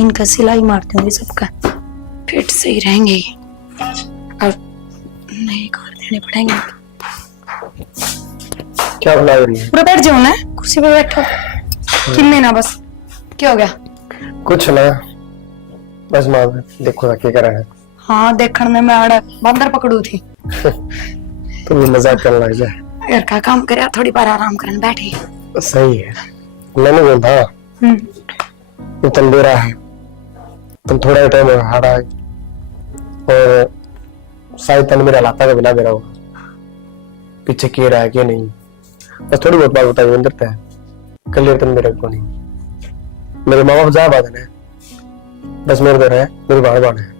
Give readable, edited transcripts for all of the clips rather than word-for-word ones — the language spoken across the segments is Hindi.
इनका सिलाई मार दूंगी सबका, फिट सही रहेंगे। अब नहीं कर देने पड़ेंगे। क्या बुला रही है? पूरा बैठ जाओ ना, कुर्सी पे बैठो। किन्ने ना बस, क्या हो गया? कुछ ना, बस मां देखो क्या कर रहा है। हाँ देखने में मैं आड़ा बंदर पकड़ू थी। तुम मजाक करना है क्या? घर का काम करे, थोड़ी बार आराम करने बैठी। सही है, मैंने बोला था तुम दे रहा है, तुम थोड़ा टाइम हारा है और शायद तन मेरा लाता का बिना दे रहा होगा, पीछे किए रहा है कि नहीं, बस थोड़ी बहुत बात बताइए अंदर है क्लियर तन मेरे को नहीं। मेरे माँ बाप जा बात है, बस मेरे घर है, मेरी भाई बहन है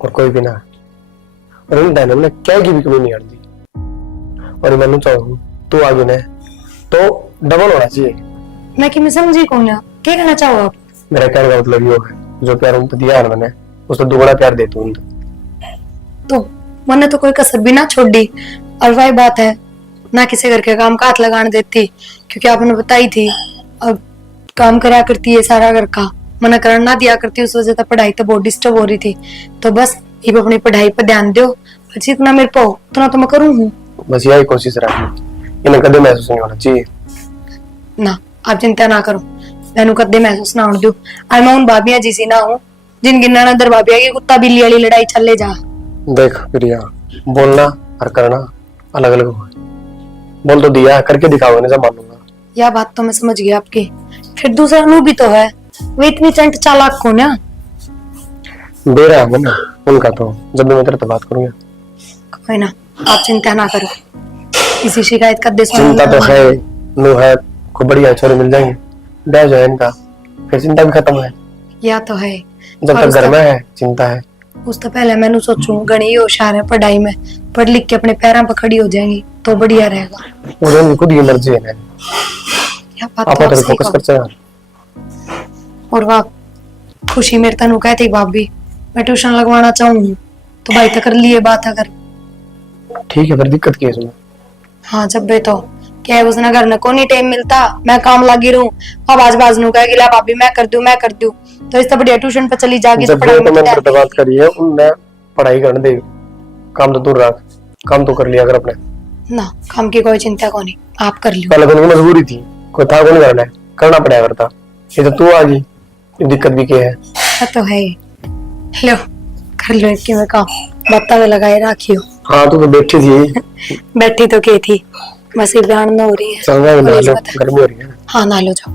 और कोई भी ना। और इन टाइम में क्या की भी कमी नहीं आती। और मैं चाहूँ तू आगे न तो डबल होना चाहिए। मैं कि मैं समझी कौन है, क्या कहना चाहो आप? मेरा कहने का मतलब ये है, जो प्यार उनको दिया है मैंने, उसको दुगना प्यार दे तू। तो मैंने तो कोई कसर भी ना छोड़ दी। और वही बात है, ना किसी घर के काम का हाथ लगाने देती, क्योंकि आपने बताई थी अब काम करा करती है सारा घर का, मना करना ना दिया करती, उस वजह से पढ़ाई तो बहुत डिस्टर्ब हो रही थी। तो बस ये अपनी पढ़ाई पर ध्यान दो, जितना मेरे को उतना तो मैं करूँ हूँ। बस यही कोशिश रखी, इन्हें कदम महसूस नहीं होना चाहिए ना। आप चिंता ना करो, मैनू कदे महसूस ना होने दो। और मैं उन भाभियां जी सी ना हूँ जिनकी ननद भाभिया की कुत्ता बिल्ली वाली लड़ाई चले जा। देख प्रिया, बोलना और करना अलग अलग हो। बोल तो दिया, करके दिखाओ ना, जब मानूंगा। यह बात तो मैं समझ गई आपकी। फिर दूसरा अनु भी तो है, वो इतनी चंट चालाक को ना दे रहा है ना उनका, तो जब भी मैं तेरे तो बात करूंगा। कोई ना, आप चिंता ना करो, किसी शिकायत का देश चिंता तो है, नो है, को बढ़िया छोरे मिल जाएंगे, ब्याह जो है इनका, फिर चिंता भी खत्म है। या तो है, जब तक घर में है चिंता है। उस तो पहले मैंने सोचूं गणी होशियार है पढ़ाई में, पढ़ लिख के अपने पैरों पर खड़ी हो जाएंगी तो बढ़िया रहेगा। उन्होंने खुद की मर्जी है, या बात आप तो आप तो सही फोकस कहो। कर चाहिए। और वाह, खुशी मेरे तनु कहती भाभी मैं ट्यूशन लगवाना चाहूँ, तो भाई तक कर लिए बात अगर। ठीक है, फिर दिक्कत की है इसमें? हाँ जब बे तो क्या है, उसने घर में को नहीं टाइम मिलता, मैं काम लगी रहूं, अब आज बाज नु कहेगी ला भाभी मैं कर दूं, तो इससे बढ़िया ट्यूशन पे चली जागी तो जब पढ़ाई में तो मैंने ध्यान तो बात देगी। करी है, उनने पढ़ाई करने दे, काम तो दूर रख, काम तो कर लिया अगर अपने। ना काम की कोई चिंता को नहीं, आप कर लो। पहले तो उनकी मजबूरी थी, कोई था को नहीं करना है, करना पड़ा करता, ये तो तू आ गई, ये दिक्कत भी क्या है। तो है, लो कर लो कि मैं काम बत्ता में लगाए रखियो। हाँ तू तो बैठी थी। बैठी तो क्या थी, बस ये बयान न हो रही है। संगा में नहा लो, गर्मी हो रही है। हाँ ना लो जाओ,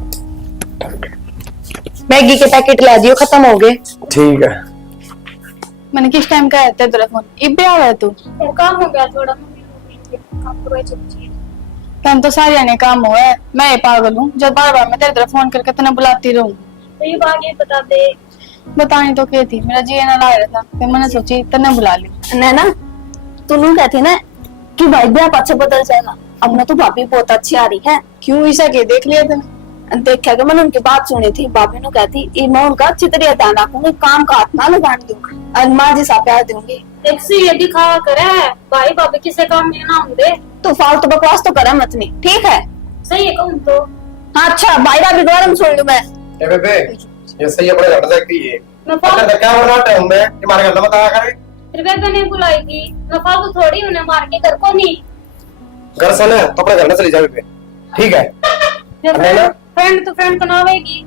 मैगी के पैकेट ला दियो, खत्म हो गए। ठीक है। मैंने किस टाइम का है तेरा फोन? इब्बे आ है तू? काम हो गया थोड़ा, तन तो सारिया ने काम हुआ है, मैं ये पागल हूँ जब बार बार मैं तेरे तरफ फोन करके तने बुलाती रहूं। तो ये बात ये बता दे। बतानी तो क्या थी, मेरा जी ना लग रहा था, फिर मैंने सोची तने बुला ली। नैना तू नू कहती ना कि भाई ब्याह पाछे बदल जाएगा, अब ना तो भाभी बहुत अच्छी आ रही है। क्यों ऐसा के देख लिया तने? देखा कि मैंने उनकी बात सुनी थी, भाभी ने कहती मैं उनका अच्छी तरह ध्यान रखूंगी, काम का हाथ ना लगाने दूंगी और माँ जैसा प्यार दूंगी। एक से ये दिखावा करे भाई भाभी किसे काम में ना होंगे, तो फालतू बकवास तो करे मत नहीं, ठीक है? सही है कहूँ तो। हाँ अच्छा, भाई भाभी द्वारा में सुन लूं मैं। बेबे ये सही अपने घर जाती है, मैं फालतू अगर क्या बनाता हूं मैं, कि मार कर बता करे। फिर बेबे ने बुलाई थी, मैं फालतू थोड़ी उन्हें मार के घर को नहीं। घर से ना तो अपने घर में चली जाओ, ठीक है? नैना फ्रेंड तो फ्रेंड को ना आवेगी।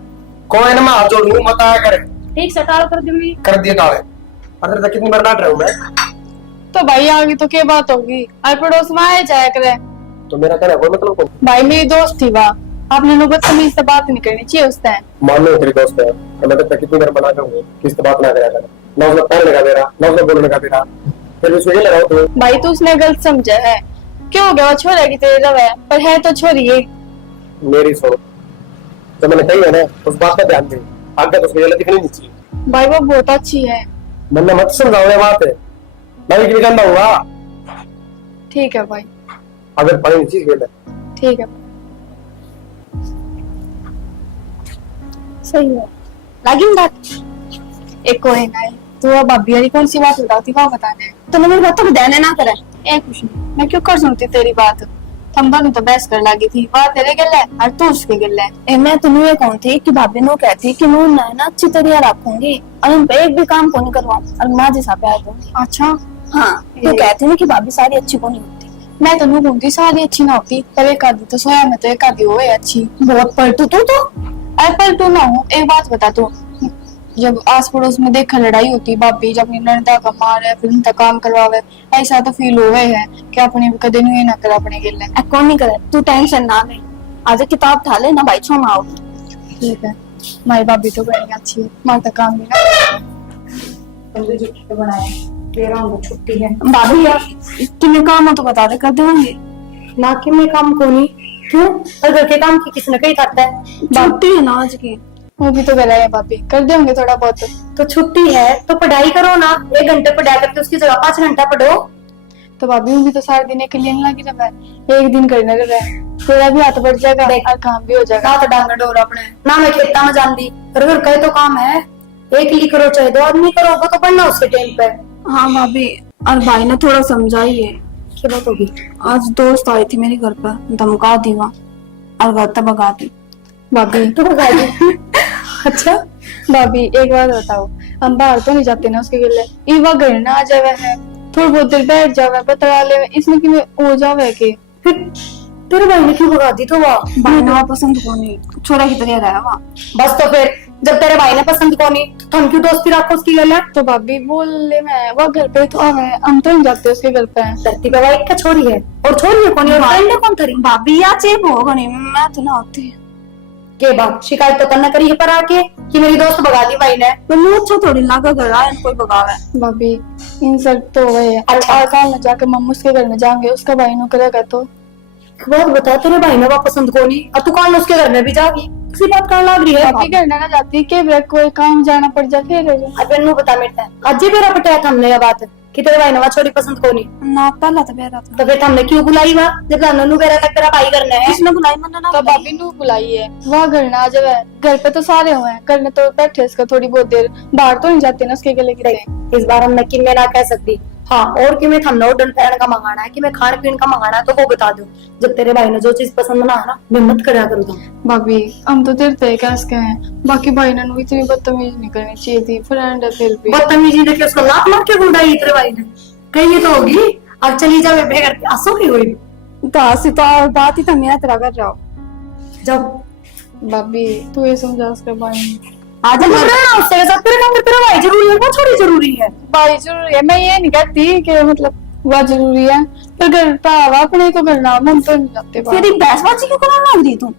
कोई ना, मैं हाथ जोड़ूंगा, मत आया करे। ठीक से टाल कर दूंगी। कर दिए टाले, अरे तक कितनी बार डांट रहा हूं मैं। तो भाई आगे तो क्या बात होगी, और पड़ोस में आए जाया करे। तो मेरा कहना कोई मतलब कौन? भाई मेरी दोस्त थी वह, आपने नो बदतमीज से बात नहीं करनी चाहिए उस टाइम। मान लो तेरी दोस्त है, तो मैं तक कितनी बार मना करूंगा कि इस बात ना करा कर, ना उसने पैर लगा दे रहा, ना उसने बोलने का दे रहा, फिर भी सुई लगाओ तो। भाई तू उसने गलत समझा है, क्यों हो गया, वो छोरा की तेरे रवा है, पर है तो छोरी है। मेरी सोच जो मैंने कही है ना, उस बात का ध्यान दे, आगे तो उसको गलत दिखनी नहीं चाहिए। भाई वो बहुत अच्छी है। मैंने मत समझाओ ये बात है, मैं भी निकलना हुआ। ठीक है भाई, अगर पढ़ी नहीं चीज गलत, ठीक है सही है, लगी बात। एक को है ना, तो अब भाभी वाली कौन सी बात बताती वो बताना है। तो मेरी बात तो ध्यान ना करे। ए कुछ नहीं, मैं क्यों कर सुनती तेरी बात, हम दोनों तो बहस कर लगी थी, वह तेरे गले और तू उसके गले। ए, मैं तुम्हें ये कहूँ थी कि भाभी नो कहती कि मैं उन्हें ना अच्छी तरह रखूंगी और उन पे एक भी काम को नहीं करवाऊँ और माँ जैसा प्यार दूंगी। अच्छा, हाँ, तो कहते ना कि भाभी सारी अच्छी को नहीं होती। मैं तो नहीं बोलती सारी अच्छी ना होती, पर एक आधी तो सोया में तो एक आधी हो अच्छी। बहुत पलटू तू तो। अरे पर तू ना हो, एक बात बता तू, जब आस पड़ोस में देखा लड़ाई होती भाभी जब अपनी नंदा का मारे फिर उनका काम करवावे, ऐसा तो फील हुए है कि अपने भी कदे नहीं ना कर अपने गिले। कौन नहीं करे, तू टेंशन ना ले, आज किताब उठा ले ना भाई छो माओ। ठीक है, हमारी भाभी तो बड़ी अच्छी है, हमारा तो काम भी ना छुट्टी है भाभी यार तुम्हें काम हो तो बता दे, कर देंगे ना कि मैं काम को नहीं। क्यों? और घर के काम की किसी ने कही खाता है। छुट्टी है ना आज की। वो भी तो गला है भाभी, कर देंगे थोड़ा बहुत। तो छुट्टी है तो पढ़ाई करो ना, 1 घंटे पढ़ा करके उसकी जगह 5 घंटा पढ़ो। तो भाभी वो भी तो सारे दिन के लिए नहीं लगी रहा है, एक दिन करने रहा है, तेरा भी हाथ बढ़ जाएगा और काम भी हो जाएगा। ना तो डांगा डोर अपने ना, मैं खेता में जानती पर घर का तो काम है, एक ही करो चाहे 2 आदमी करो, वो तो पढ़ना उसके टाइम पे। हाँ भाभी, और भाई ने थोड़ा समझाइए। क्या बात होगी? आज दोस्त आई थी मेरे घर पर, धमका दी वहाँ और घर तक भगा दी। भाभी तो बता दी। अच्छा भाभी एक बात बताओ, हम बाहर तो नहीं जाते ना उसके गिले, इवा घर ना आ जावे है, थोड़ी बहुत देर बैठ जावे बतला ले, इसमें कि हो जावे के फिर तेरे भाई ने क्यों भगा दी? तो वहाँ भाई ने वहाँ पसंद को नहीं, छोरा की तरह रहा वहाँ। बस तो फिर जब तेरे भाई ने पसंद को नहीं तो हम क्यों दोस्ती रखो उसकी गले? तो भाभी बोल ले, मैं वो घर पे तो आवे, हम तो नहीं जाते उसके घर पे। धरती पे भाई क्या छोरी है और छोरी है कौन, और फ्रेंड है कौन तेरी? भाभी या चेप होगा नहीं, मैं तो ना होती। के बात शिकायत तो करना करी है पर आके कि मेरी दोस्त भगा दी भाई ने। तो मुँह अच्छा थोड़ी लगा घर आए कोई भगावे। भाभी इन सब तो हुए है, अच्छा। और कल में जाके मम्मी उसके घर में जाएंगे, उसका भाई नो करेगा तो। एक बात बता, तेरे भाई ने वो पसंद को नहीं और तू कौन उसके घर में भी जागी? किसी बात का लग रही है? भाभी घर ना जाती के ब्रेक कोई काम जाना पड़ जा फिर अब नू बता मेरे आज ही मेरा पटाया था हमने ये बात कि तेरे भाई ने वो छोरी पसंद को नहीं, ना पहला तो बेरा था। तो फिर हमने क्यों बुलाई वहाँ जब नन्नू बेरा तक तेरा भाई करना है? किसने बुलाई? मैंने ना तो बुलाई। भाभी नू बुलाई है, वहाँ घर ना आ जावे, घर पे तो सारे हुए हैं, घर में तो बैठे इसका थोड़ी बहुत देर, बाहर तो नहीं जाते ना उसके गले की। इस बार हम कि मैं ना कह सकती। हाँ, और कि मैं हमने उड़न पैन का मंगाना है कि मैं खान पीन का मंगाना है तो वो बता दो। जब तेरे भाई ने जो चीज पसंद ना है ना मैं मत करा करूँ। भाभी हम तो तेरे पे कैस के हैं, बाकी भाई ने नू इतनी बदतमीजी नहीं करनी चाहिए थी, फ्रेंड है फिर भी। बदतमीजी देखे उसको लात मार के गुंडाई तेरे भाई ने, कही तो होगी अब चली जावे बेगर के आंसू की हुई। तो हंसी तो बात ही तो मेरा तेरा कर रहा हो। जब भाभी तू ये समझा उसके भाई आज हम रहना उससे साथ तेरे काम तेरा भाई जरूरी है वो छोरी जरूरी है? भाई जरूरी है, मैं ये नहीं कहती कि मतलब वह जरूरी है, पर घर पे आवा अपने तो करना, हम तो नहीं जाते बाहर। तेरी बहसबाजी क्यों करने लग रही तू?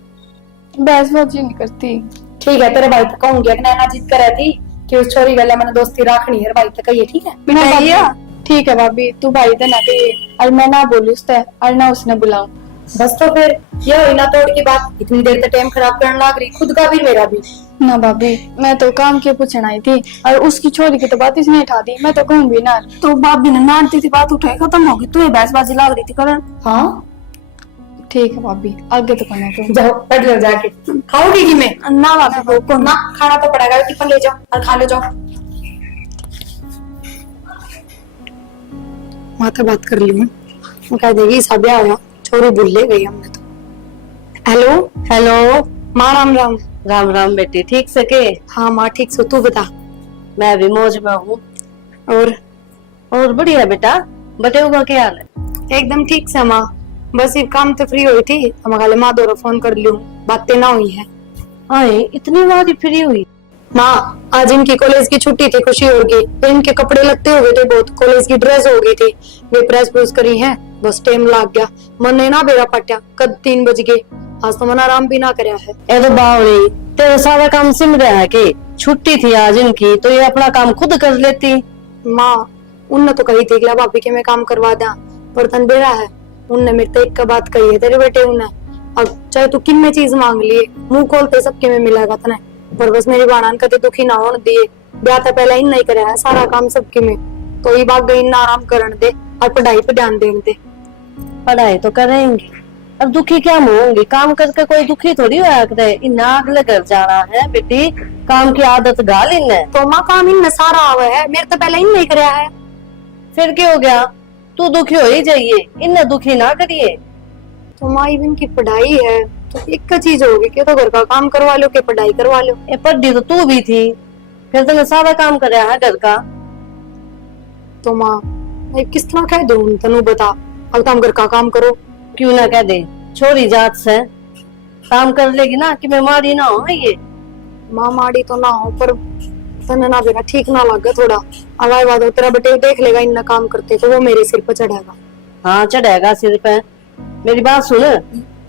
बहसबाजी नहीं करती। ठीक है, तेरे भाई तो कहूंगी कि नैना जिद करे थी कि उस छोरी गले मैंने दोस्ती रखनी है, भाई तो कहिए ठीक है। मैं भाभी ठीक है भाभी, तू भाई तो ना कहिए और मैं ना बोलूँ उससे और ना उसने बुलाऊं। बस तो फिर ये हुई ना तोड़ की बात, इतनी देर तक टाइम खराब करने लग रही, खुद का भी मेरा भी। ना भाभी मैं तो काम के पूछना आई थी और उसकी छोरी की तो बात इसने उठा दी, मैं तो कहूंगी ना। तो भाभी ने नानती थी, बात उठाई खत्म होगी, तू ये बहसबाजी लग रही थी करण। हाँ ठीक है भाभी, आगे तो करना तुम। जाओ पढ़ लो जाके, खाओगी कि मैं? ना भाभी वो कौन ना खाना तो पड़ेगा, टिफिन ले जाओ और खा लो जाओ। माता बात कर ली हूँ, वो कह देगी सब आया छोरी भूल ले गई हमने तो। हेलो हेलो, माँ, राम राम। राम राम बेटी, ठीक से के? हाँ माँ ठीक से, तू बता। मैं भी मौज में हूँ। और बढ़िया बेटा, बटेऊ का क्या हाल है? एकदम ठीक से माँ, बस ये काम तो फ्री हुई थी तो मैं माँ दोनों फोन कर लूँ, बातें ना हुई है। आए इतनी बारी फ्री हुई? माँ आज इनकी कॉलेज की छुट्टी थी, खुशी होगी, इनके कपड़े लगते हो गए थे बहुत, कॉलेज की ड्रेस हो गई थी, वे प्रेस प्रूस करी है, बस टाइम लग गया, मन ने ना बेरा पट्या, कद 3 बज गए, आज तो मन आराम भी ना करया है। ए तो बावली, तेरा सारा काम सिम रहा है कि छुट्टी थी आज इनकी तो ये अपना काम खुद कर लेती। माँ उनने तो कही थी भाभी के मैं काम करवा दा, बर्तन बेरा है, उनने मेरे तो एक का बात कही है तेरे बेटे उन्हें, अब चाहे तू किन में चीज मांग लिए मुंह खोलते सबके में मिलेगा तने, पर बस मेरी बाणान कते दुखी ना होने दिए, ब्याह तो पहले इन नहीं कराया सारा काम सबके में, तो ये बात गई ना आराम करने दे और पढ़ाई पे ध्यान देने दे। पढ़ाई तो करेंगे, अब दुखी क्या होंगी, काम करके कोई दुखी थोड़ी होया करे, इन्ना अगले घर जाना है बेटी, काम की आदत गाल इन्हें। तो माँ काम इन सारा आवा है, मेरे तो पहले इन नहीं कराया है। फिर क्या हो गया, तू दुखी हो ही जाइए, इन्हें दुखी ना करिए। तो माँ इवन की पढ़ाई है तो एक का चीज होगी कि तो घर का काम करवा लो कि पढ़ाई करवा लो। ये पढ़ी तो तू भी थी, फिर तूने सारा काम कराया है घर का। तो माँ मैं किस तरह कह दूं तनु बता, अब तुम घर का काम करो। क्यों ना कह दे, छोरी जात से काम कर लेगी ना कि मैं मारी ना हो ये। माँ माड़ी तो ना हो पर तने ना बेरा ठीक ना लगे थोड़ा। अगर बाद तेरा बेटे देख लेगा इतना काम करते तो वो मेरे सिर पर चढ़ेगा। हाँ चढ़ेगा सिर पे। मेरी बात सुन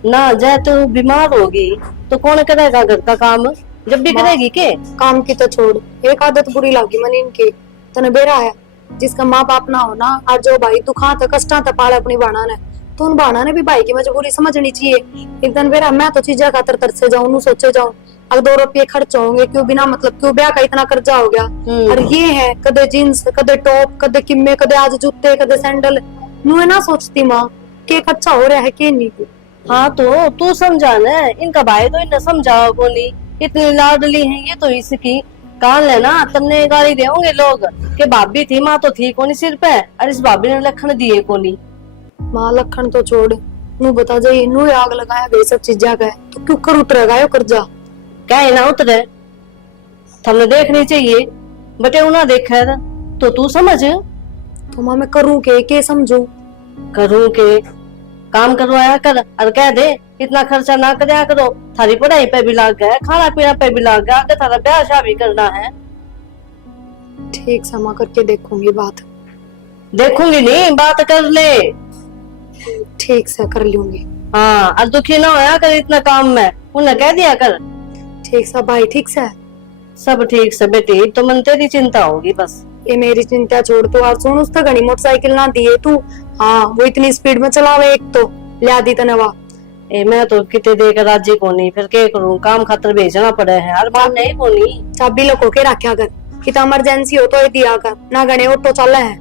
ना, जाए तू बीमार होगी तो कौन करेगा घर का काम, जब भी करेगी के। काम की तो छोड़, एक आदत बुरी लगी मन इनकी। तने बेरा है जिसका माँ बाप ना हो ना, आज जो भाई दुखा तक कष्टा तक पाले अपनी बाणा ने, तो उन बाणा ने भी भाई की मजबूरी समझनी चाहिए। एक दिन बेरा मैं तो चीजें खातर तरसे जाऊं, नू सोचे जाऊं अगर 2 रुपये खर्च होंगे क्यों, बिना मतलब क्यों ब्याह का इतना कर्जा हो गया। और ये है कदे जींस, कदे टॉप, कदे किम्मे, कदे आज जूते, कदे सैंडल। नू है ना सोचती माँ कि एक अच्छा हो रहा है कि नहीं। हाँ तो तू समझा ना, इनका भाई तो इन्हें समझाओ बोली, इतनी लाडली है ये तो इसकी। कान लेना तन्ने गाली देंगे लोग कि भाभी थी, माँ तो थी कोनी सिर पे, और इस भाभी ने लखन दिए कोनी। माँ लखन तो छोड़, नू बता जाइए नू आग लगाया गई सब चीजा का तो क्यों कर उतरेगा यो कर्जा। क्या ना उतरे, हमने देखनी चाहिए, बटे उना देखा तो तू समझ। तो माँ मैं करूँ के समझू। करूँ के काम करवाया कर और कह दे इतना खर्चा ना कराया करो, थारी पढ़ाई पे भी लाग गया, खाना पीना पे भी लाग गया, आगे थारा ब्याह शादी करना है। ठीक समा करके देखूंगी बात। देखूंगी नहीं, बात कर ले। ठीक से कर लूंगी। हाँ और दुखी ना होया कर इतना काम में, उन्हें कह दिया कर। ठीक सा भाई, ठीक से सब ठीक से बेटी, तो मन तेरी चिंता होगी बस। ये मेरी चिंता छोड़। तो आज सुन उस घनी मोटरसाइकिल ना दिए तू, हाँ वो इतनी स्पीड में चलावे एक तो लिया दी तनवा। ए मैं तो कितने देकर राजी को नहीं, फिर क्या करूं, काम खातर भेजना पड़े है हर बार नहीं को नहीं। चाबी लको के रखा कर, कितना इमरजेंसी हो तो दिया कर ना, गणे ऑटो चल है।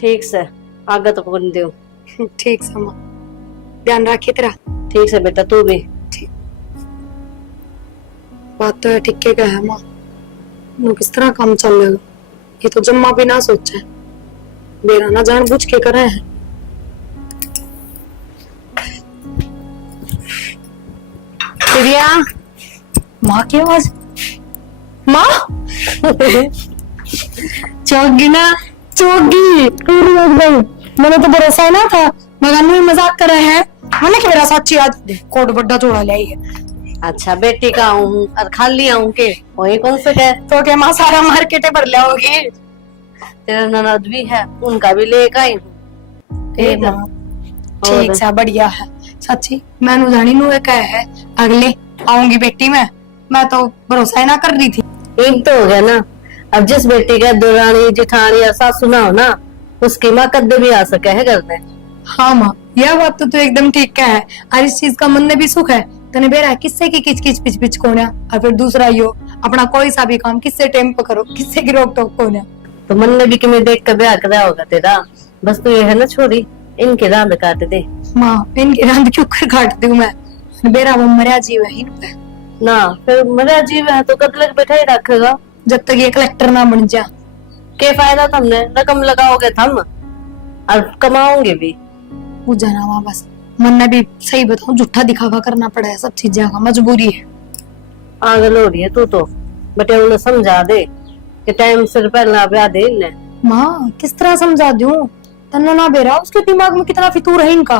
ठीक से आगे तो पकड़ दो। ठीक से माँ, ध्यान रखिए तेरा। ठीक से बेटा तू भी। बात तो है ठीक के है माँ, नु किस तरह काम चल रहा है ये तो जम्मा भी ना सोचा है, मेरा ना जान बुझ के करे हैं। प्रिया, माँ की आवाज, माँ चौगी ना, चौगी पूरी एकदम। मैंने तो भरोसा ही ना था, मगर नहीं मजाक कर रहे हैं। मैंने कि मेरा सच्ची आज कोट बड्डा जोड़ा ले आई है। अच्छा बेटी का हूँ और खाली आऊँ के वही कौन से कह तो क्या माँ सारा मार्केट भर लाओगी। तेरा ननद भी है, उनका भी लेकर आई। ठीक सा बढ़िया है सच्ची। मैंने जानी नू कहा है अगले आऊंगी बेटी मैं तो भरोसा ही ना कर रही थी। एक तो हो गया ना, अब जिस बेटी का दुरानी जेठानी या सासू ना हो ना, उसकी माँ कद्दे भी आ सके है घर में। हाँ माँ यह बात तो एकदम ठीक का है, और इस चीज का मन में भी सुख है। तने बेरा किससे की किच किच पिच पिच कोना, और फिर दूसरा यो अपना कोई सा भी काम किससे टाइम पर करो, किससे की रोक टोक कोना। तो मन ने भी कि मैं देख कर ब्याह कराया होगा तेरा, बस तो ये है ना छोरी, इनके रांद काट दे। माँ इनके रांद क्यों कर काट दूं मैं, बेरा वो मरिया जीव है इन पे ना, फिर मरिया जीव है तो कद लग बैठा ही रखेगा जब तक ये कलेक्टर ना बन जा। क्या फायदा, तुमने रकम लगाओगे थम और कमाओगे भी। जाना वहाँ बस मन ने भी सही बताऊं झूठा दिखावा करना पड़ा है, सब चीजें का मजबूरी है। आगल हो रही है तू तो, बटे उन्हें समझा दे कि टाइम से पहले ब्याह दे इन्हें। माँ किस तरह समझा दूं, तन्ना ना बेरा उसके दिमाग में कितना फितूर है इनका।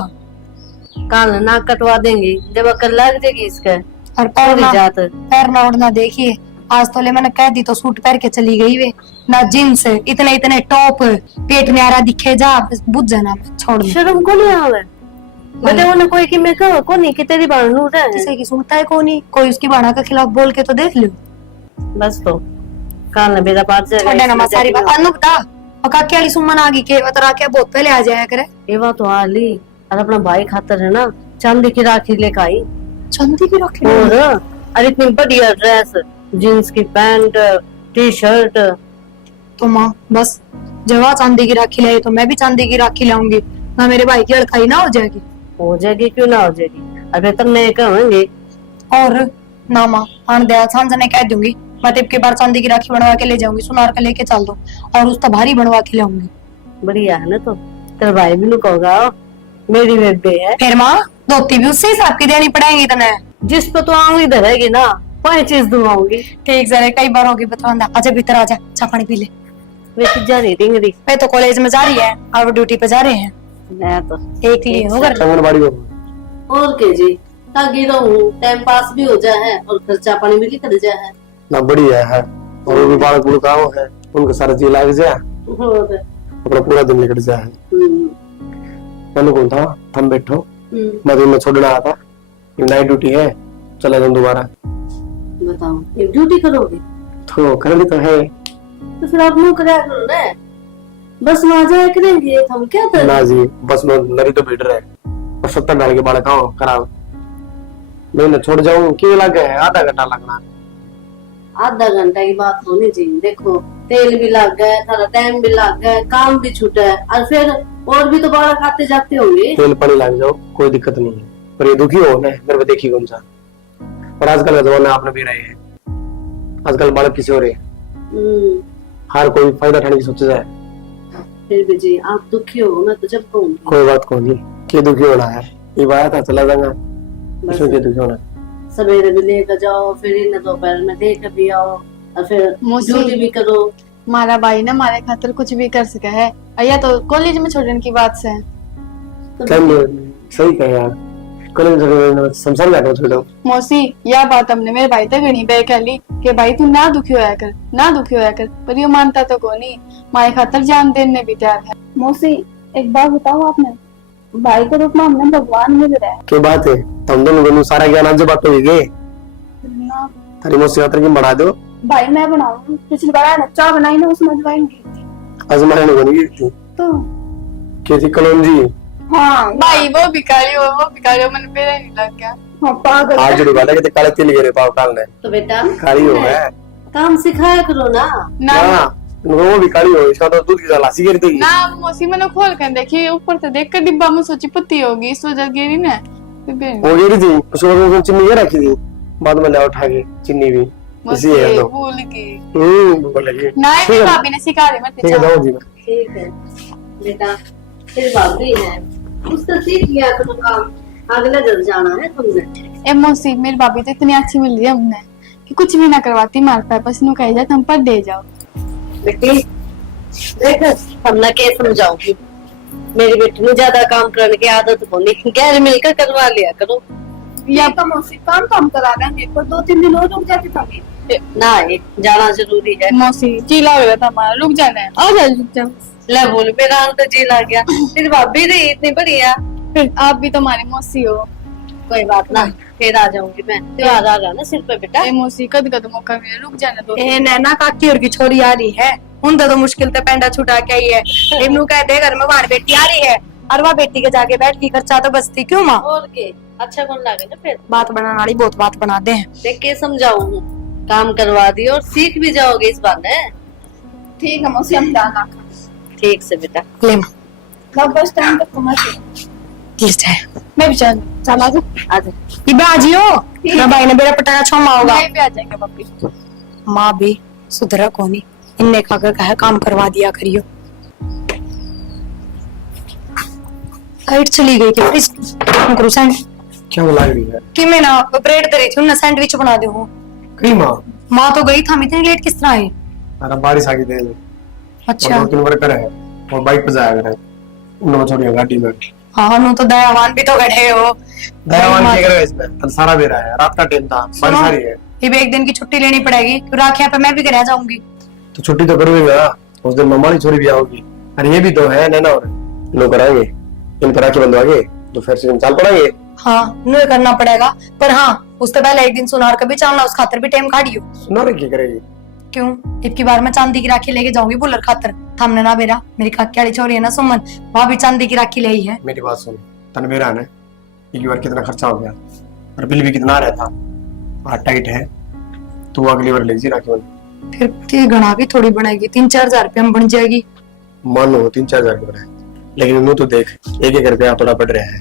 कान नाक कटवा देंगी जब अकल लग जाएगी इसके। और पैर ना उड़ना देखिए, आज तो ले मैंने कह दी तो सूट पहन के चली गई वे ना, जींस इतने इतने टॉप, पेट न्यारा दिखे जा, बुझ जाना मैं छोड़। शर्म को नहीं आवे बटे उन्हें कोई कि मैं कहो को नहीं कि तेरी बाणू है, किसी की सुनता है को नहीं, कोई उसकी बाणा के खिलाफ बोल के तो देख लो। बस तो कान ने बेटा पास छोड़े ना सारी बात अनु बता, और काकी वाली सुमन आ गई के बता के बहुत पहले आ जाया करे। ये बात तो आ ली, और अपना भाई खातर है ना चांदी की राखी लेकर आई। चांदी की राखी और इतनी बढ़िया ड्रेस, जींस की पैंट, टी शर्ट। तो माँ बस जवा चांदी की राखी लाई तो मैं भी चांदी की राखी लाऊंगी ना, मेरे भाई की लड़काई ना हो जाएगी। हो जाएगी क्यों ना हो जाएगी, अबे तब मैं कहेंगे। और ना माँ आन दया सांझ ने कह दूंगी, मैं तिप के बार चांदी की राखी बनवा के ले जाऊंगी, सुनार का लेके चल दो और उसका भारी बनवा के लाऊंगी। बढ़िया है ना, तो तेरा भाई भी नु कहोगा मेरी बेबे है। फिर माँ धोती भी उससे हिसाब की देनी पड़ेगी तने। जिस पे तो आंगली धरेगी ना वही चीज दूंगाऊंगी। ठीक जरा कई बार होगी बतवांदा। आजा भीतर आजा, चाय पानी पी ले। वे जा रही टिंगरी। मैं तो कॉलेज में जा रही है और ड्यूटी पे जा रहे हैं। मैं तो एक लिए हो घर। आंगनबाड़ी में और के जी ताकि रहूं, टाइम पास भी हो जाए और खर्चा पानी भी निकल जाए। ना बढ़िया है, और वो भी बालक बुड़ काम है, उनका सारा जी लाग जाए, और अपना पूरा दिन निकल जाए। मैंने कौन था, तुम बैठो, मैं तुम्हें छोड़ना आया था, नाइट ड्यूटी है, चला जाऊं दोबारा। बताओ ये ड्यूटी करोगे तो करनी तो है तो फिर आप मुंह कराया करो ना, बस वहां जाया करेंगे हम क्या करें। ना जी, बस में नरी तो बैठ रहे और 70 डाल के बालक आओ खराब। मैं ना छोड़ जाऊं, क्यों लगे है आधा घंटा लगना। आधा घंटा की बात होनी चाहिए। देखो तेल भी लग गया, सारा टाइम भी लग गया, काम भी छूटा है, और फिर और भी तो बालक आते जाते होंगे। तेल पानी लग जाओ कोई दिक्कत नहीं है, पर ये दुखी हो ना मेरे को देखी कौन सा। और आजकल का जमाना आपने भी रहे हैं, आजकल बालक किसी हो रहे हैं, हर कोई फायदा उठाने की सोचे जाए। फिर भी जी आप दुखी हो मैं तो जब कहूँगी। कोई बात को नहीं, क्या दुखी होना है, ये बात था चला जाऊंगा, इसमें क्या दुखी होना। सवेरे भी लेकर जाओ, फिर इन्हें दोपहर में देकर भी आओ, और फिर मौसी। ड्यूटी भी करो। मारा भाई ना मारे खातिर कुछ भी कर सके है, या तो कॉलेज में छोड़ने की बात से है। सही कहे यार, कॉलेज समझ जाकर छोड़ो। मौसी यह बात हमने मेरे भाई तक नहीं बह कहली कि भाई तू ना दुखी होया कर, ना दुखी होया कर, पर ये मानता तो को नहीं, मारे खातिर जान देने भी तैयार है। मौसी एक बात बताओ, आपने भाई के रूप में हमने भगवान मिल रहा है क्या बात है, तुम दोनों दोनों सारा ज्ञान आज बात हो गई ना। तारी मौसी यात्रा की बढ़ा दो। भाई मैं बनाऊं, पिछली बार आया चाय बनाई ना उसमें अजवाइन की थी आजमाने ने बनी थी तो। क्या थी कलौंजी। हाँ भाई वो भिखारी हो मैंने पहले नहीं लग गया। हाँ पागल आज जो गाला के काले तिल गिरे पाव काल ने तो बेटा काली हो है काम सिखाया करो ना। ना ना वो भी काली हो, इसका तो दूध की गलासी गिर देगी। ना मौसी मैंने खोल कर देखी, ऊपर से देख कर डिब्बा में सोची पत्ती होगी, इस वजह गिरी ना। वो गिरी थी, उसको चीनी ये रखी थी, बाद में ले उठा के चीनी भी इसी है तो भूल गई। बोल लगी ना ये भाभी ने सिखा दी मैं ठीक है जाओ जी। ठीक है बेटा, फिर भाभी है उससे सीख लिया करो काम, अगले जल जाना है तुमने। ए मौसी मेरी भाभी तो इतनी अच्छी मिल रही है हमने कि कुछ भी ना करवाती, मार पाए बस नु कह जाए हम पर दे जाओ। बेटी देख हमने क्या समझाऊंगी, मेरी बेटी ने ज्यादा काम करने की आदत होनी, गैर मिलकर करवा लिया करो। या तो मौसी काम करा देंगे, पर 2-3 दिन और रुक जाते तभी। ना जाना जरूरी है। मौसी चीला हो गया था हमारा, रुक जाना है। आ जा रुक जा। ले बोल मेरा तो जी लग गया, तेरी भाभी रही इतनी बढ़िया। फिर आप भी तो हमारी मौसी हो। कोई बात ना, फिर आ जाऊंगी मैं, त्योहार आ रहा ना सिर पे बेटा। ए मौसी कद मौका मिले रुक जाना दो। ए नैना काकी और की छोरी आ रही है, उनका तो मुश्किल से पेंडा छुटा के आई है। इमनू कहते घर में बाहर बेटी आ रही है, और वह बेटी के जाके बैठ की खर्चा तो बचती क्यों माँ। और के अच्छा कौन लगे ना, फिर बात बनाने वाली बहुत बात बनाते हैं। देख के समझाऊं, काम करवा दी और सीख भी जाओगे इस बात है। ठीक है मौसी, हम ध्यान रखा। ठीक से बेटा। ले माँ कब बस टाइम तक तुम्हारे ले जाए। मैं भी चल चला जा। आजा इबा आजियो ना भाई ने मेरा पटाखा छोमा होगा। मैं भी आ जाएंगे पापी। माँ भी सुधरा कोनी, इनने खाकर कहा काम करवा दिया करियो। लाइट चली गई क्या इस करो सैंड क्या वो लग रही है कि मैं ना ब्रेड दे रही थी ना सैंडविच बना दे हूँ। कहीं माँ माँ तो गई था, हम इतनी लेट किस तरह आई। अरे बारिश आ गई थी और अच्छा 2-3 वर्कर है और बाइक पे जाया करे उन्होंने छोड़ी गाड़ी में। हाँ नो तो दयावान भी तो बैठे हो। दयावान क्या करे इसमें, कल सारा बेरा है, रात का टाइम था, बारिश आ रही है ये भी एक दिन की छुट्टी लेनी पड़ेगी, राखिया पे मैं भी घर जाऊंगी। तो छुट्टी तो करूंगा, उस दिन मम्मा की छोरी भी आओगी। अरे ये भी तो है नैना, और लोग कराएंगे इन पर राखी बंधवाएंगे तो फिर से चाल पड़ेंगे। हाँ नु करना पड़ेगा, पर हाँ उससे पहले एक दिन सुनार का भी चालना, उस खातर भी टाइम काटियो। सुनार क्या करेगी, क्यों इतनी बार मैं चांदी की राखी लेके जाऊंगी बुलर खातर। थामने ना बेरा मेरी काकी वाली छोरी है ना सुमन, वहां भी चांदी की राखी ले आई है। मेरी बात सुन, तनवीरा ने एक बार कितना खर्चा हो गया और बिल भी कितना आ रहा था, हाथ टाइट है, तू अगली बार ले जी राखी बंध। फिर ते घना की थोड़ी बनाएगी, 3-4 हजार रुपया में बन जाएगी। मान लो 3-4 हजार रुपए, लेकिन मुंह तो देख 1-1 रुपया थोड़ा बढ़ रहा है,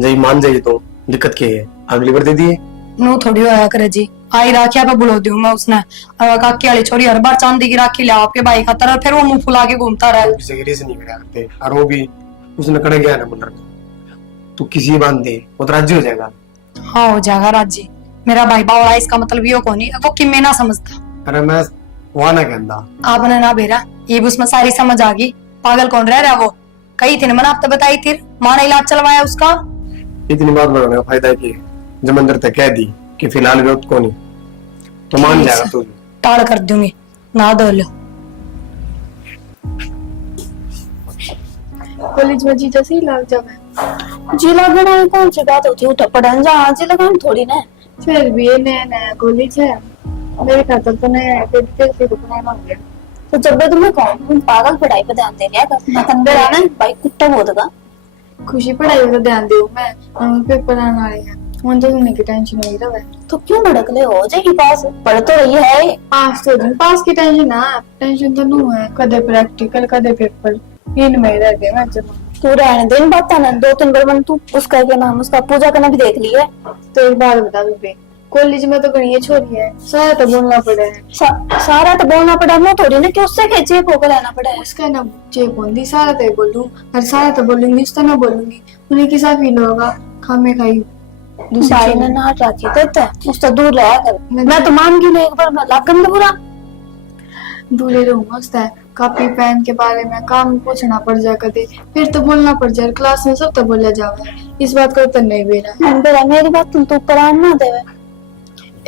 जब मान जाएगी तो दिक्कत क्या है, अगली बार दे दिए। नो थोड़ी होया करे जी, आई राखिया पे बुला दूं मैं उसने, और काकी वाली छोरी हर बार चांदी की राखी ले आपके भाई खातर, और फिर वो मुंह फुला के घूमता रहा। किसी की रीस नहीं करा करते, और वो भी उसने कड़े गया ना मुंडर तू किसी बांध दे वो तो राजी हो जाएगा। हाँ हो जाएगा राजी। मेरा भाई बावड़ा है, इसका मतलब यो को नहीं वो कि मैं ना समझता। अरे मैं वहां ना कहता। आपने ना भेरा ये भी उसमें सारी समझ आ गई। पागल कौन रह रहा वो, कही थी ना मैंने आप तो बताई थी, माँ ने इलाज चलवाया उसका। इतनी बात बढ़ाने का फायदा है कि जब अंदर तक कह दी कि फिलहाल विरोध को नहीं तो मान ठीक जाएगा है। तू। टाड़ कर दूंगी ना दो लो। कॉलेज में जीजा से ही लग जावे। जी लगाना है कौन सी बात होती है, उठा पड़न जा जी लगाना थोड़ी ना। फिर भी ये नया नया कॉलेज है, मेरे खातर तो नया है, फिर रुकना ना हो गया। तो जब भी तुम्हें कहूँ तुम पागल पढ़ाई पे ध्यान दे लिया कर, ना अंदर आना है भाई कुत्ता बोलेगा। खुशी पढ़ाई पर ध्यान दो, मैं पेपर आने वाले हैं, मुझे तो होने की टेंशन नहीं रहा है। तो क्यों भड़कले हो जाएगी पास, पढ़ तो रही है। पास की टेंशन ना, टेंशन तो नहीं है, कदे प्रैक्टिकल कदे पेपर, इन में रह गए मैं जमा। तू रहने दिन बात था ना, 2-3 बार मैंने तू उसका क्या नाम उसका पूजा करना भी देख लिया। तो एक बात बता बेबे, कॉलेज में तो गणिया छोरी है, सारा तो बोलना पड़ा है। सारा तो बोलना पड़ा ना, थोड़ी ना कि उससे खेचे होकर रहना पड़ा है। उसका ना चेप होती, सारा तो बोलूं और सारा तो बोलूंगी, उसका ना बोलूंगी, उन्हें किसा फील होगा खामे खाई। भाई ने ना राजी देता उससे दूर रहा कर। मैं तो मान गई नहीं, एक बार मैं लागन बुरा दूल्हे रहूंगा उसका कॉपी पेन के बारे में काम पूछना पड़ जाए कदे, फिर तो बोलना पड़ जाए, क्लास में सब तो बोला जावे, इस बात को तो नहीं बेरा। मेरी बात तुम तो प्राण ना देवे।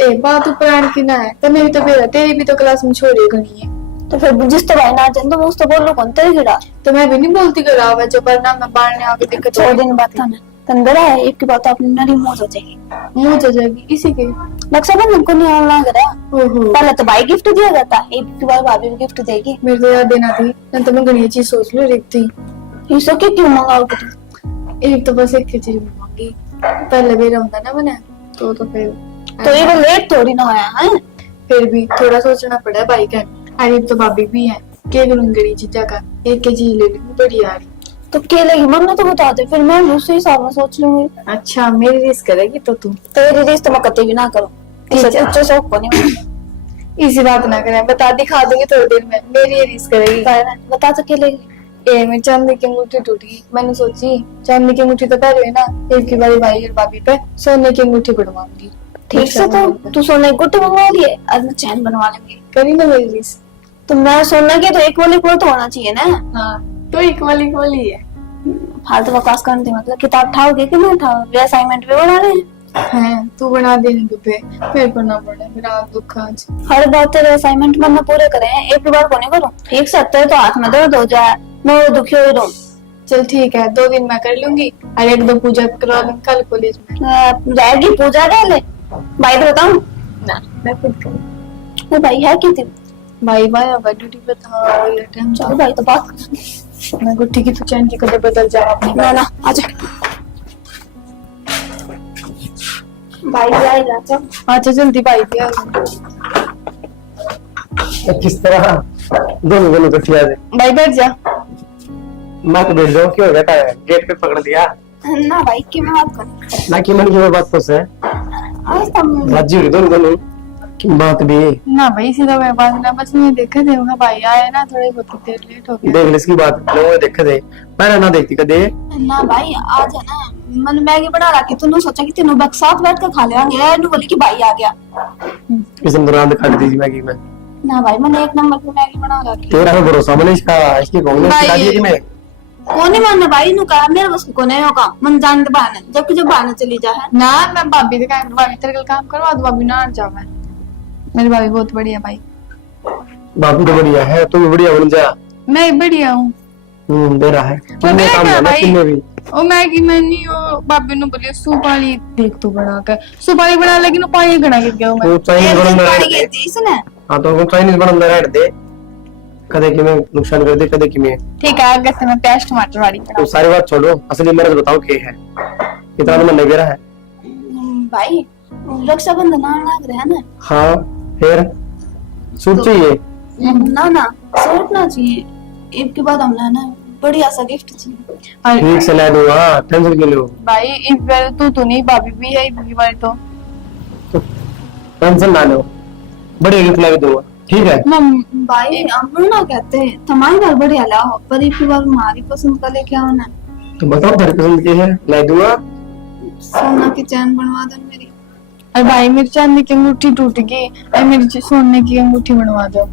ए बात उपरान की ना है, तने भी तो बेरा, तेरी भी तो क्लास में छोरी गणी है। तो फिर जिस तो भाई ना जान तो उस तो बोल लो कौन तेरे गिरा। तो मैं भी नहीं बोलती करा हुआ, जो करना मैं बाहर आके दिक्कत 4 दिन बात था ना तंदरा है, एक की बात अपनी नरी मौज हो जाएगी। मुंह तो जाएगी इसी के। रक्षाबंधन को नहीं ऑनलाइन करा, ओहो पहले तो भाई गिफ्ट दिया जाता, एक की बार भाभी भी गिफ्ट देगी। मेरे तो याद देना थी, नहीं तो मैं गणी चीज सोच लो रखती। ये सब क्यों मंगाओगे तुम? एक तो बस एक ही चीज मांगी, पहले बेरा होता ना बना तो फिर तो ये वो लेट थोड़ी ना आया है। फिर भी थोड़ा सोचना पड़ा भाई का। अरे तो भाभी भी है, के गणी चीजा का 1 केजी ले लूंगी बड़ी आ रही। तो केले की मन तो बता दे, फिर मैं उसी हिसाब में सोच लूंगी। अच्छा मेरी रिस करेगी तो तू, तेरी रिश्ते तो मैं कभी भी ना करूँ, इससे अच्छे शौक को नहीं। इसी बात ना करें, बता दिखा दूंगी थोड़ी देर में, मेरी रिस करेगी। बता तो केले मेरी चांदी की अंगूठी टूट गई, मैंने सोची चांदी की अंगूठी तो पहले ना, एक की बारी भाई और भाभी पे सोने की अंगूठी बनवाऊंगी। ठीक से तो तू सोने की गुट्टी बनवा लिए, आज मैं चैन बनवा लेंगे। करी ना मेरी रिस। तो मैं सोने की तो एक वाली को तो होना चाहिए ना। हाँ तो इक्वली है। फालतू बकवास करने थी, मतलब किताब उठाओगे कि नहीं उठाओगे, असाइनमेंट भी बना रहे हैं तू बना देने दुपे, फिर पढ़ना पड़े, मेरा आग दुख आज। हर बात तेरे असाइनमेंट में पूरे करें, एक बार को नहीं करो। ठीक से तेरे तो हाथ में दर्द हो जाए, मैं दुखी हो रहूं। चल ठीक है, 2 दिन मैं कर लूंगी और 1-2 पूजा करवा लूंगी कल कॉलेज में। जाएगी पूजा कर ले भाई तो बताऊं ना मैं खुद करूँ। वो भाई है कि थी भाई अब ड्यूटी पे था और ये टाइम चल भाई तो बात मैं गुट्टी की तो चैन की कदर बदल जाओ अपनी। ना ना आजा भाई आएगा। चल अच्छा जल्दी भाई भी आ किस तरह दोनों दोनों तो ठिया दे। भाई बैठ जा। मैं तो बैठ जाऊँ, क्यों बेटा गेट पे पकड़ दिया ना भाई की मैं बात कर ना कि मन की बात तो से आज तक राजी हो दोनों की बात भी ना भाई सीधा मैं बात ना, बस मैं देखे थे उनका भाई आया ना, थोड़ी बहुत देर लेट हो गया। देख ले इसकी बात लोग देख दे पहले ना देखती कदे ना भाई आज है ना, मैंने मैगी बना रखी, तूने सोचा कि तीनों बक साथ बैठ कर खा लेंगे, यार बोली कि भाई आ गया। किसी दौरान दिखा दी थी मैगी में ना भाई मैंने 1 नंबर की मैगी बना रखी। तेरा तो भरोसा मैंने इसका इसकी कौन सिखा दी कि मैं कौन नहीं मानना भाई नु कहा मेरे बस को नहीं होगा, मन जानते बहाने जबकि जब बहाने चली जा है ना मैं भाभी से काम भाभी तेरे काम करवा दो, भाभी ना जावे, मेरी भाभी बहुत बढ़िया भाई। बाबू तो बढ़िया है, तू भी बढ़िया बन जा। मैं बढ़िया हूँ। दे रहा है मैं काम क्या है भाई? किन्ने भी ओ मैगी मैं नहीं हो, भाभी ने बोलिए सूप वाली देख तू बना कर, सूप वाली बना, लेकिन वो पानी घड़ा गिर गया मैं। तू चाइनीज बनंदा पानी है गई थी इसने। हां तो चाइनीज बनंदा है दे कदे कि मैं नुकसान कर दे कदे कि मैं ठीक है आगे से मैं प्याज टमाटर वाली बना। तो सारी बात छोड़ो, असली मेरे बताओ क्या है कितना मन लग रहा है। भाई रक्षाबंधन आने लग रहा है ना। हाँ फिर सूट चाहिए ना ना सूट ना चाहिए, ईद के बाद हमने ना बढ़िया सा गिफ्ट चाहिए। ठीक से ला दूंगा, टेंशन क्यों लो भाई इस बार तू नहीं, भाभी भी है इस बार तो टेंशन ना लो, बढ़िया गिफ्ट ला के दूंगा ठीक है। भाई हम ना कहते तुम्हारी बार बढ़िया लाओ, पर एक बार हमारी पसंद का लेके आओ ना। तो बताओ तेरी पसंद की है, ला दूंगा। सोना की चैन बनवा दो मेरी। और भाई मेरी चांदी की अंगूठी टूट गई, और मेरी सोने की अंगूठी बनवा दो।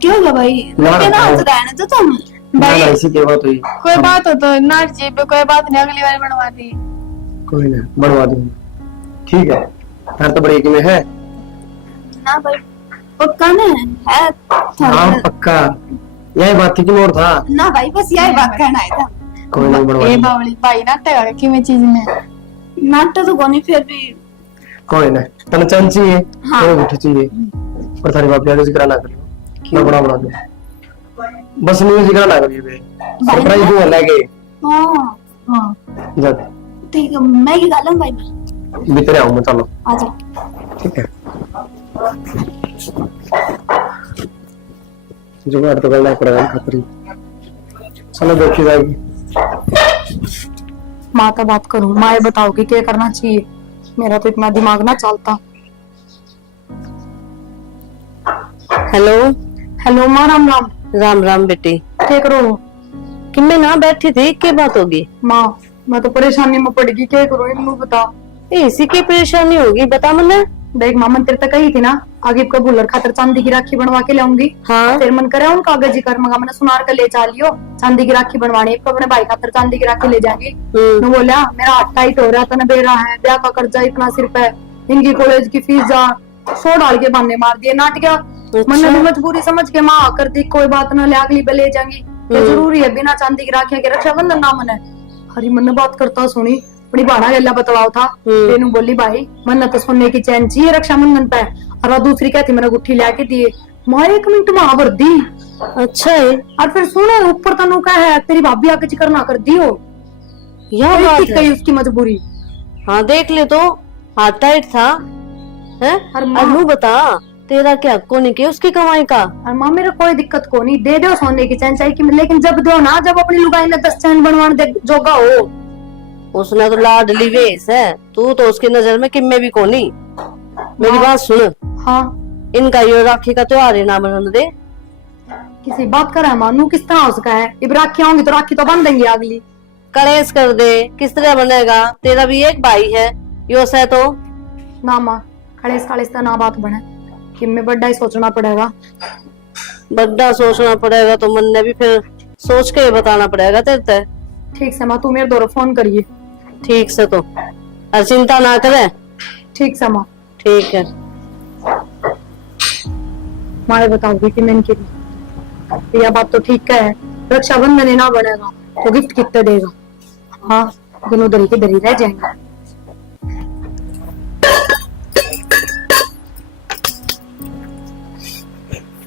क्यों होगा भाई? ना, क्या नाम ना। तो रहने दो तुम। भाई ना, इसी की बात हुई। कोई बात हो तो ना जी पे, कोई बात नहीं, अगली बार बनवा दी। कोई ना, बनवा दूंगा। ठीक है, यार तो बड़ी में है। ना भाई पक्का ना है हाँ पक्का, यही बात थी कि और था। ना भाई, बस यही बात कहना है था। कोई नहीं, बनवा ए दूंगा। बावली भाई नाटक कि मैं चीज में नाटक तो कोनी, फिर भी कोई ना, तने चैन चाहिए, हाँ। कोई गुठी चाहिए, पर थारी बाप याद जिक्र ना करियो, मैं बना दूं। बस नहीं जिक्र ना करियो बे, सरप्राइज दूंगा लेके। हाँ हाँ जब ठीक है, मैं की गालूं भाई, मैं भीतर आऊं मैं, चलो आ जा। ठीक है। जुगाड़ तो करना पड़ेगा खतरी, चलो देखी जाएगी। माँ तो बात करूं, माँ ये बताओ कि क्या करना चाहिए, मेरा तो इतना दिमाग ना चलता। हेलो। हेलो माँ, राम राम। राम राम बेटी। क्या करो कि मैं ना बैठी थी, क्या बात होगी? माँ? मैं तो परेशानी में पड़ गई, क्या करूं इन्नू बता। इसी की परेशानी होगी, बता मन्ने। देख माँ, मन तेरे तक कही थी ना, आगे कबूलर खातर चांदी की राखी बनवा के लाऊंगी। हाँ। फिर मन करे उन कागज ही कर मंगा, मैंने सुनार का ले चालियो, चांदी की राखी बनवानी है, अपने भाई खातर चांदी की राखी ले जाएंगी। तो बोला मेरा हाथ टाइट हो रहा था ना, बेरा है, ब्याह का कर्जा इतना सिर पे, इनकी कॉलेज की फीस जा, 100 डाल के बहाने मार दिए नाट गया। मैंने भी मजबूरी समझ के माँ कर दी, कोई बात ना ले, अगली पे ले जाएंगी। ये जरूरी है बिना चांदी की राखियां के रक्षाबंधन ना मने। हरी मन ने बात करता सुनी, बड़ी बाड़ा गल्ला बतलाव था। तेनू बोली भाई मन तो सोने की चैन चाहिए रक्षाबंधन पे, और दूसरी कहती मैंने गुट्ठी लाके दिए। माँ 1 मिनट में आवर दी। अच्छा है। और फिर सुनो ऊपर तनु का है तेरी भाभी आके जिक्र ना कर दियो, यह बात है। गई उसकी मजबूरी। हाँ देख ले, तो हाथ टाइट था है। अरे माँ, अनु बता, तेरा क्या कोनी के उसकी कमाई का? और माँ मेरे कोई दिक्कत को नहीं, दे दो सोने की चैन चाहिए कि, लेकिन जब दो ना, जब अपनी लुगाई ने 10 चैन बनवाने दे जोगा हो। उसने तो लाडली वेस है, तू तो उसकी नजर में किम्मे भी कोनी। मेरी बात सुन, हाँ इनका ये राखी का त्योहार है ना मनने दे। किसी बात करा मानू, किस तरह उसका है, इब राखी आऊंगी तो राखी तो बन देंगी अगली। कलेश कर दे, किस तरह बनेगा? तेरा भी एक भाई है यो से तो। ना माँ, खड़ेस खड़ेस तो ना बात बने, कि मैं बड़ा ही सोचना पड़ेगा। बड़ा सोचना पड़ेगा तो मन ने भी फिर सोच के ही बताना पड़ेगा तेरे ते। ठीक से माँ, तू मेरे दौरा फोन करिए। ठीक से तो, और चिंता ना करे। ठीक से माँ। ठीक है। माँ बताओगी कि मैं इनकी भी, यह बात तो ठीक है, रक्षाबंधन ही ना बनेगा तो गिफ्ट कितने देगा? हाँ लेकिन उधर ही के दर ही रह जाएंगे।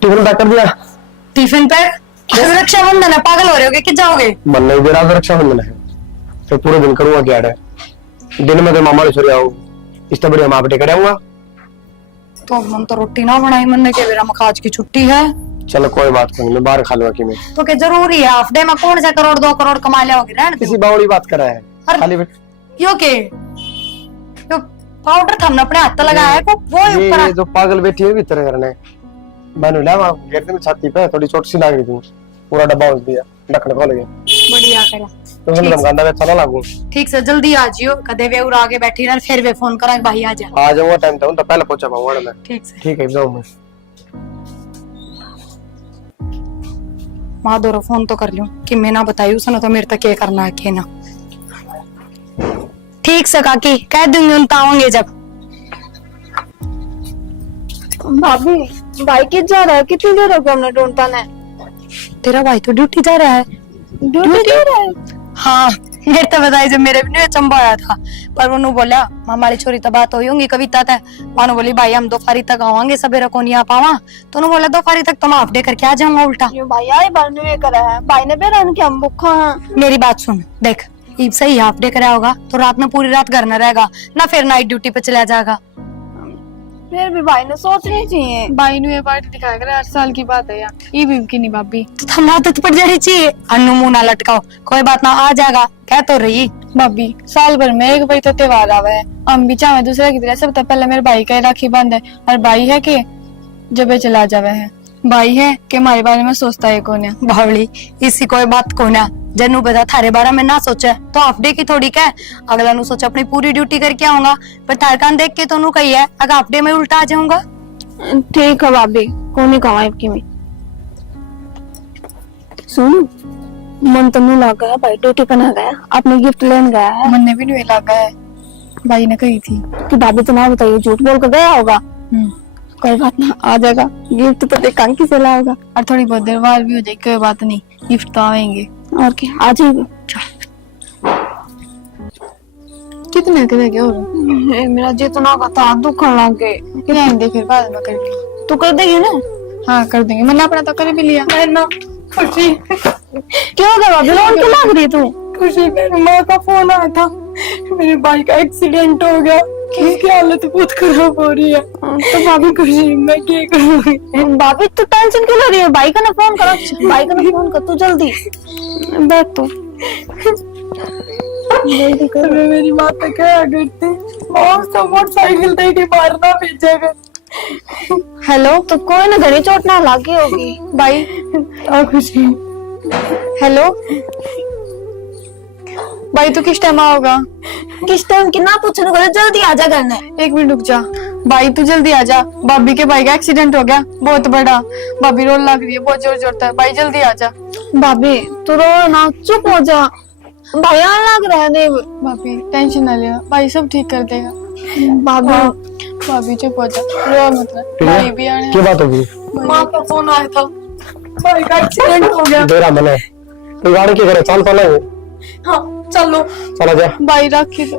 टिफिन पैक कर दिया? Tiffin pack? रक्षाबंधन है, पागल हो रहे हो कि जाओगे? मन नहीं दे रहा, रक्षाबंधन है तो पूरे दिन करूंगा क्या है, दिन में तो मामा ने सो आऊँ, इससे बढ़िया माँ बेटे कराऊंगा। तो मन तो रोटी ना बनाई, मन ने के मेरा आज की छुट्टी है। चलो कोई बात नहीं, मैं बाहर खा लूंगा कि मैं। तो क्या जरूरी है, हाफ डे में कौन सा करोड़ 2 करोड़ कमा लियाओगे? रहने दो। किसी बावड़ी बात करा है खाली यो के यो पाउडर था हमने अपने हाथ पे लगाया है को, वो ही ऊपर ये जो पागल बैठी है भीतर करने, मैंने लिया वहां गिरते में छाती पे थोड़ी चोट सी लग रही थी, पूरा डब्बा उस दिया, ढक्कन खोल गया। बढ़िया करा। तो हम गंदा में चला लागू। ठीक से जल्दी आ जियो, कदे वे उड़ आगे बैठी रह, फिर वे फोन करा भाई आ जा। आ जाऊंगा टाइम तो पहले पहुंचा पाऊंगा मैं। ठीक से ठीक है जाऊं मैं। माँ दोरो फोन तो कर लूं कि मैं ना बताई उसने तो मेरे तक क्या करना है के ना। ठीक से काकी कह दूंगी उन आऊंगे जब। भाभी भाई किस जा रहा है? कितनी देर हो गई हमने ढूंढता है। तेरा भाई तो ड्यूटी जा रहा है। ड्यूटी दे रहा है? हाँ मेरे तो बताई जब मेरे भी चंबा आया था, पर उन्होंने बोला हमारी छोरी तो बात हुई होंगी कविता तक, मानो बोली भाई हम दोपहरी तक आवांगे, सवेरे को नहीं आ पावा, तो उन्होंने बोला दोपहरी तक तो मैं हाफ डे करके आ जाऊंगा उल्टा। यो भाई आई बार ने करा है, भाई ने बेरान के हम भूखा हैं। मेरी बात सुन, देख ईब सही हाफ डे कराया होगा तो रात में पूरी रात घर में रहेगा ना, फिर नाइट ड्यूटी पे चला जाएगा। फिर भी भाई ने सोचनी चाहिए। भाई ने ये पार्टी दिखाया करे, 8 साल की बात है यार, ये भी की नहीं भाभी। तो थमना तो पड़ जानी चाहिए, अन्नू मुंह ना लटकाओ, कोई बात ना आ जाएगा, कह तो रही। भाभी साल भर में एक बार तो त्योहार आवा है, हम भी चाहे दूसरे की तरह, सब तो पहले मेरे भाई का ही राखी बंद है, और भाई है कि जब चला जावे है, भाई है कि हमारे बारे में सोचता है कौन है। बावली इसी कोई बात को ना जन्नू बता थारे बारे में ना सोचे तो हाफ डे की थोड़ी क्या अगला नु सोचा अपनी पूरी ड्यूटी करके आऊंगा पर थार कान देख के तो नु कही है अगर हाफ डे में उल्टा आ जाऊंगा। ठीक है भाभी, कौन ही कमाई की में। सुन, मन तो नहीं लगा भाई, ड्यूटी करना गया, आपने गिफ्ट लेने गया है। मन ने भी नहीं लगा है, भाई ने कही थी कि भाभी तो ना बताइए, झूठ बोल कर गया होगा। कोई बात ना, आ जाएगा। गिफ्ट तो देख कांकी से लाएगा। और थोड़ी बहुत देर बाद भी हो जाएगी, कोई बात नहीं, गिफ्ट तो आएंगे। और क्या, आ जाएगा। कितने के लगे और मेरा जितना का था दुखन लग गए। रहने फिर बाद में कर ली। तू कर देगी ना? हाँ कर देंगे, मैंने अपना तो कर भी लिया। मैं ना खुशी क्यों हो गया भाभी, रोन क्यों लग रही तू? खुशी मेरी माँ का फोन आया था, मेरे भाई का एक्सीडेंट हो गया, उसकी हालत बहुत खराब हो रही है। तो भाभी खुशी मैं क्या करूँगी? भाभी तू टेंशन क्यों ले रही है? भाई का ना फोन कर, भाई का ना फोन कर तू जल्दी। बैठ तू जल्दी कर। मेरी माँ तो क्या करती और सब मोटरसाइकिल दे के मारना भेजेगा। हेलो, तो कोई ना घड़ी चोट ना लगी होगी भाई। खुशी हेलो भाई, तू किस टाइम आओगा? किस टाइम की ना पूछने को, जल्दी आ जा घर में। 1 मिनट रुक जा भाई, तू जल्दी आ जा। भाभी के भाई का एक्सीडेंट हो गया बहुत बड़ा, भाभी रोने लग रही है, बहुत जोर जोर है। भाई जल्दी आ जा। भाभी तू रो ना, चुप हो जा, भाई आने लग रहा है। देव भाभी टेंशन ना ले, भाई सब ठीक कर देगा। भाभी भाभी चुप हो जा, रो मतलब। भाई भी आने। क्या बात होगी? माँ का फोन आया था, भाई का एक्सीडेंट हो गया। तेरा मन है तो गाड़ी की करे, चल तो नहीं। हाँ चलो चला जा। भाई राखी दो।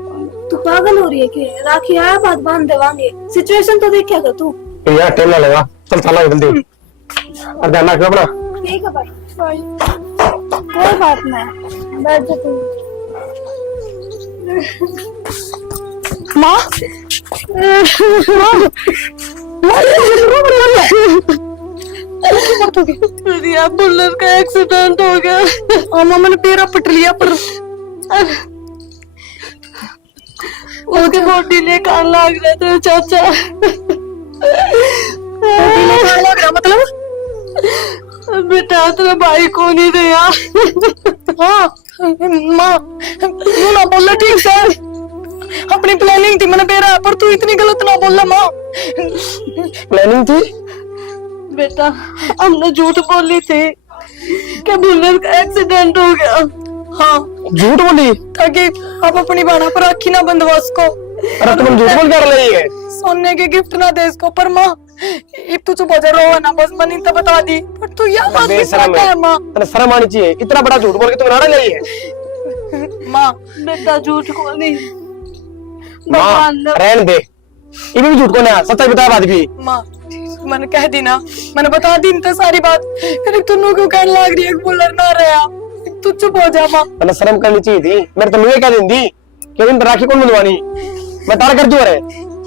तू पागल हो रही है कि? राखी आया बात बांध देवांगे, सिचुएशन तो देख क्या कर तू। यार टाइम ना लगा, चल चला जल्दी। और ध्यान रखना अपना। ठीक है भाई, कोई बात नहीं, बैठ जा तू। माँ बुल्लर का एक्सीडेंट हो गया और मामा ने पैरा पट लिया पर उसके बॉडी लेकर लाग रहे थे चाचा। बॉडी लेकर लाग रहा मतलब बेटा तेरा भाई को नहीं दे यार। हाँ माँ तू ना बोला ठीक से, अपनी प्लानिंग थी मैंने पैरा पर तू इतनी गलत ना बोला माँ। प्लानिंग थी बेटा, हमने झूठ बोली थी कि बुल्लर का एक्सीडेंट हो गया। हाँ झूठ बोली ताकि आप अपनी बहना पर राखी ना बंधवा उसको। अरे तुम झूठ बोल कर रही है? सोने के गिफ्ट ना दे इसको। पर माँ अब तू चुप हो जा, रो ना बस, मैंने तो बता दी पर तू यह बात नहीं सुनता है माँ। तेरे शर्म आनी चाहिए, इतना बड़ा झूठ बोल के तुम नारा लाई है। माँ बेटा झूठ को नहीं, माँ रहने दे, ये भी झूठ को नहीं, सच्चाई बता बात भी। माँ मैंने कह दी ना, मैंने बता दी तो सारी बात, फिर तू क्यों कहने लग रही है बुल्लर ना रहा? तू चुप हो जा माँ। मैंने शर्म करनी चाहिए थी, मेरे तो मुझे क्या दिन दी क्यों राखी कौन बुलवानी? मैं तार कर दूं रहे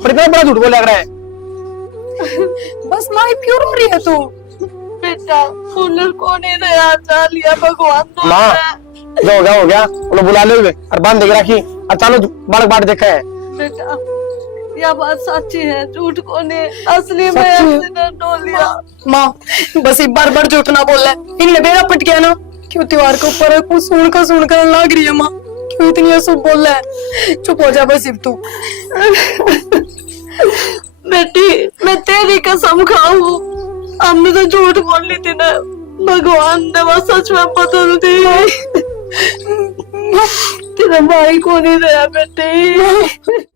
पर इतना बड़ा झूठ बोल लग रहा है। बस माँ क्यों रो रही है तू? बेटा बुल्लर को नहीं दया चाह लिया भगवान तो। माँ जो हो गया उन्हें बुला ले और बांध देगी राखी और चलो बालक बाट देखा है। बेटा यह बात सच्ची है, झूठ को नहीं, असली में एक्सीडेंट हो लिया। माँ बस एक बार झूठ ना बोल है, इनने बेरा पट गया ना। क्यों त्योहार के ऊपर कुछ सुन कर लग रही है माँ, क्यों इतनी अशुभ बोल रहा है? चुप हो जा बस अब तू। बेटी मैं तेरी कसम खाऊं, हमने तो झूठ बोल ली थी ना, भगवान ने वो सच में बदल दी। तेरा भाई को नहीं दया बेटी।